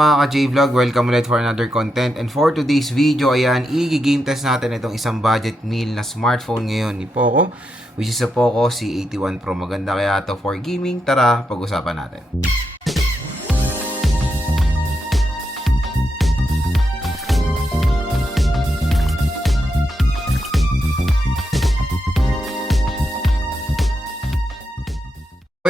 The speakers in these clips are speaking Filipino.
Mga ka-J-Vlog, welcome ulit for another content. And for today's video, ayan, i-game test natin itong isang budget meal na smartphone ngayon ni Poco, which is a Poco C81 Pro. Maganda kaya to for gaming. Tara, pag-usapan natin.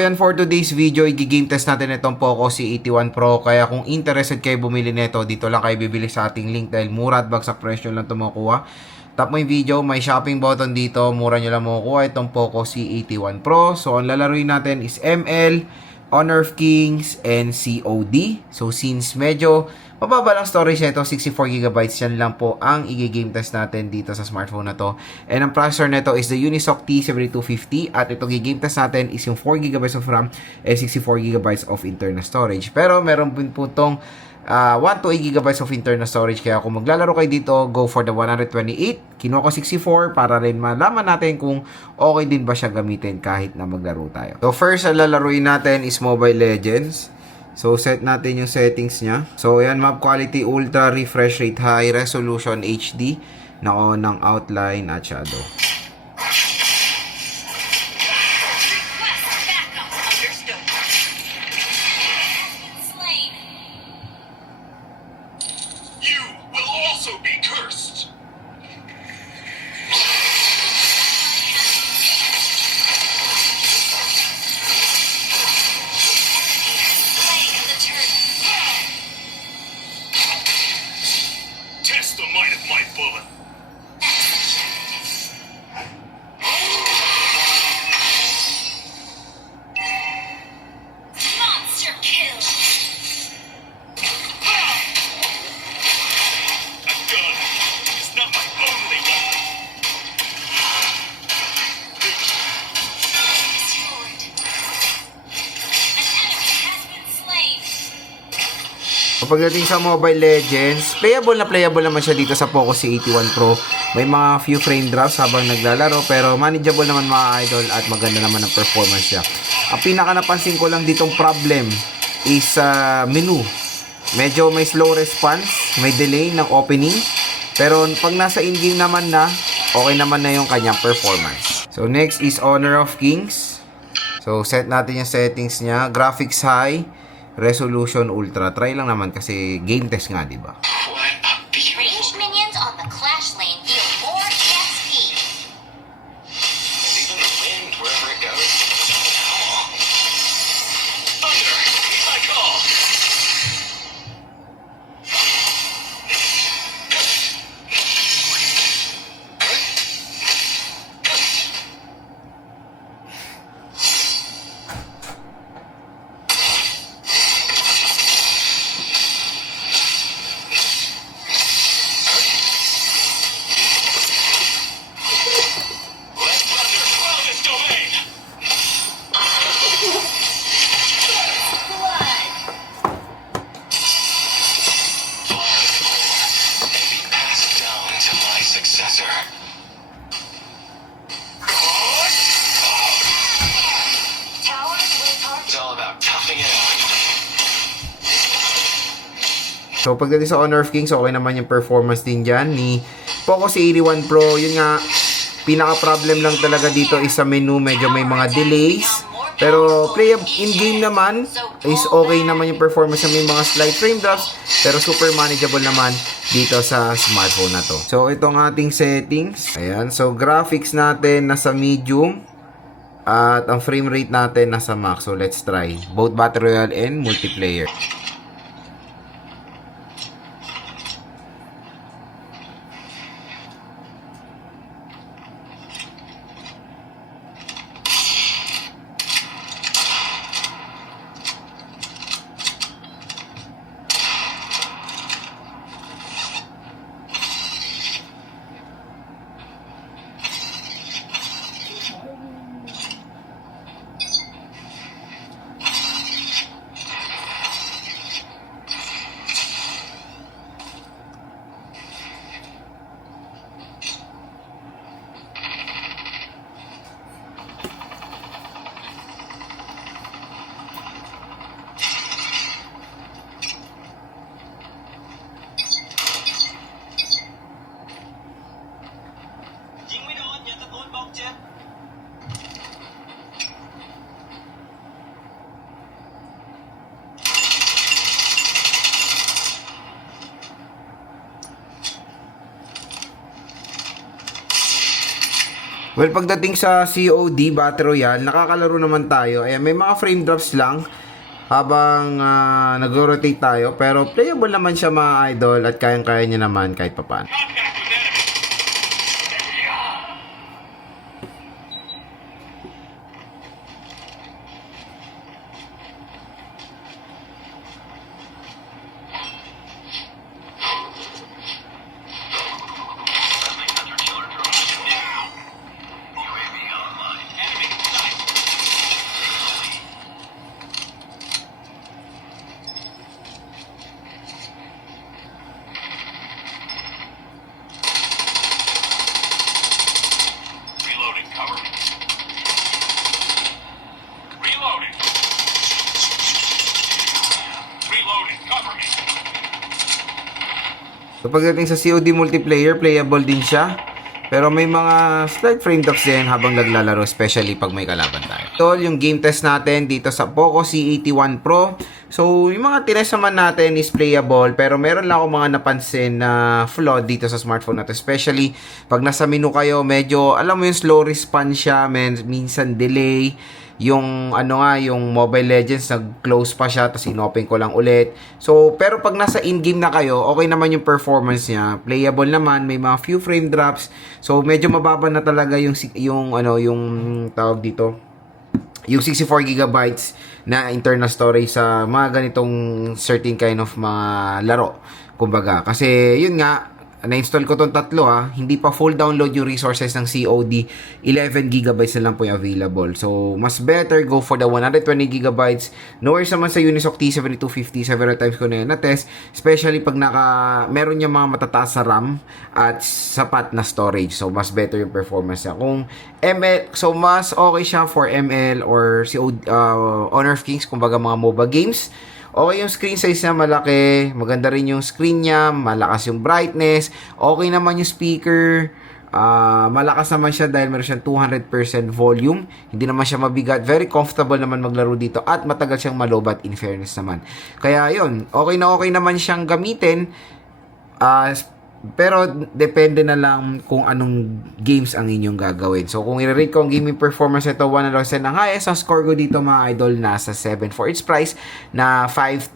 Ayan, for today's video, i-game test natin itong Poco C81 Pro. Kaya kung interested kayo bumili nito, dito lang kayo bibili sa ating link dahil mura at bagsak presyo lang ito makukuha. Tap mo yung video, may shopping button dito. Mura nyo lang makukuha itong Poco C81 Pro. So, ang lalaroin natin is ML, Honor of Kings, and COD. So, since medyo mababa lang storage nito, 64GB, yan lang po ang i-game test natin dito sa smartphone na to. And ang processor nito is the Unisoc T7250 at itong i-game test natin is yung 4GB of RAM and 64GB of internal storage. Pero meron din po itong 1 to 8GB of internal storage, kaya kung maglalaro kayo dito, go for the 128. Kinuha ko 64 para rin malaman natin kung okay din ba siya gamitin kahit na maglaro tayo. So first, ang lalaruin natin is Mobile Legends. So, set natin yung settings niya. So, ayan, map quality, ultra, refresh rate, high, resolution, HD, na on ng outline at shadow. The might of my bullet. Monster kill. A gun is not my only weapon. An enemy has been slain. Pagdating sa Mobile Legends, playable naman siya dito sa Poco C81 Pro. May mga few frame drops habang naglalaro, pero manageable naman mga idol at maganda naman ang performance niya. Ang pinaka napansin ko lang ditong problem is menu. Medyo may slow response, may delay ng opening, pero pag nasa in-game naman na, okay naman na yung kanyang performance. So next is Honor of Kings. So set natin yung settings niya, graphics high, resolution ultra. Try lang naman kasi game test nga, di ba? Ranged minions on the clash lane deal more XP. And even the wind, wherever it goes. Thunder, heed my call. So pagdating sa Honor of Kings, okay naman yung performance din dyan ni Poco C81 Pro. Yun nga, pinaka-problem lang talaga dito is sa menu, medyo may mga delays. Pero play in-game naman is okay naman yung performance, may mga slight frame drops, pero super manageable naman dito sa smartphone na to. So itong ating settings, ayan. So graphics natin nasa medium at ang frame rate natin nasa max. So let's try both Battle Royale and multiplayer. Well, pagdating sa COD Battle Royale, nakakalaro naman tayo. Ayan, may mga frame drops lang habang nag-rotate tayo. Pero playable naman siya mga idol at kayang-kaya niya naman kahit papaano. Reloading, cover me. Reloading. Reloading, cover me. So pagdating sa COD multiplayer, playable din siya. Pero may mga slight frame drops din habang naglalaro, especially pag may kalaban tayo. Ito yung game test natin dito sa Poco C81 Pro. So yung mga tinest naman natin is playable, pero meron lang ako mga napansin na flaw dito sa smartphone natin. Especially pag nasa menu kayo, medyo alam mo yung slow response siya, minsan delay. Yung yung Mobile Legends nag-close pa siya tapos inopen ko lang ulit. So pero pag nasa in-game na kayo, okay naman yung performance niya. Playable naman, may mga few frame drops. So medyo mababa na talaga yung tawag dito, yung 64 gigabytes na internal storage sa mga ganitong certain kind of mga laro. Kumbaga, kasi yun nga, na-install ko tong tatlo hindi pa full download yung resources ng COD. 11 gigabytes na lang po yung available. So, mas better go for the 120 gigabytes. No worries naman sa Unisoc T7250. Several times ko na yun na-test. Especially pag meron niya mga matataas na RAM at sapat na storage. So, mas better yung performance niya. Kung ML, so mas okay siya for ML or COD, Honor of Kings, kumbaga mga MOBA games. Okay yung screen size niya, malaki. Maganda rin yung screen niya. Malakas yung brightness. Okay naman yung speaker. Malakas naman siya dahil meron siyang 200% volume. Hindi naman siya mabigat. Very comfortable naman maglaro dito. At matagal siyang malobat in fairness naman. Kaya yun, okay naman siyang gamitin. Pero depende na lang kung anong games ang inyong gagawin. So kung i-rate ko ang gaming performance nito 1 out of 10 ang highest, ang score ko dito mga idol nasa 7 for its price na 6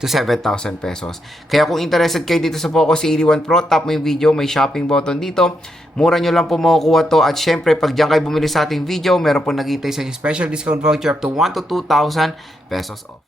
to 7,000 pesos. Kaya kung interested kayo dito sa Poco C81 Pro, tap mo yung video, may shopping button dito. Mura nyo lang po makukuha to. At syempre, pag dyan kayo bumili sa ating video, meron po nag-iintay sa inyo special discount voucher up to 1 to 2,000 pesos off.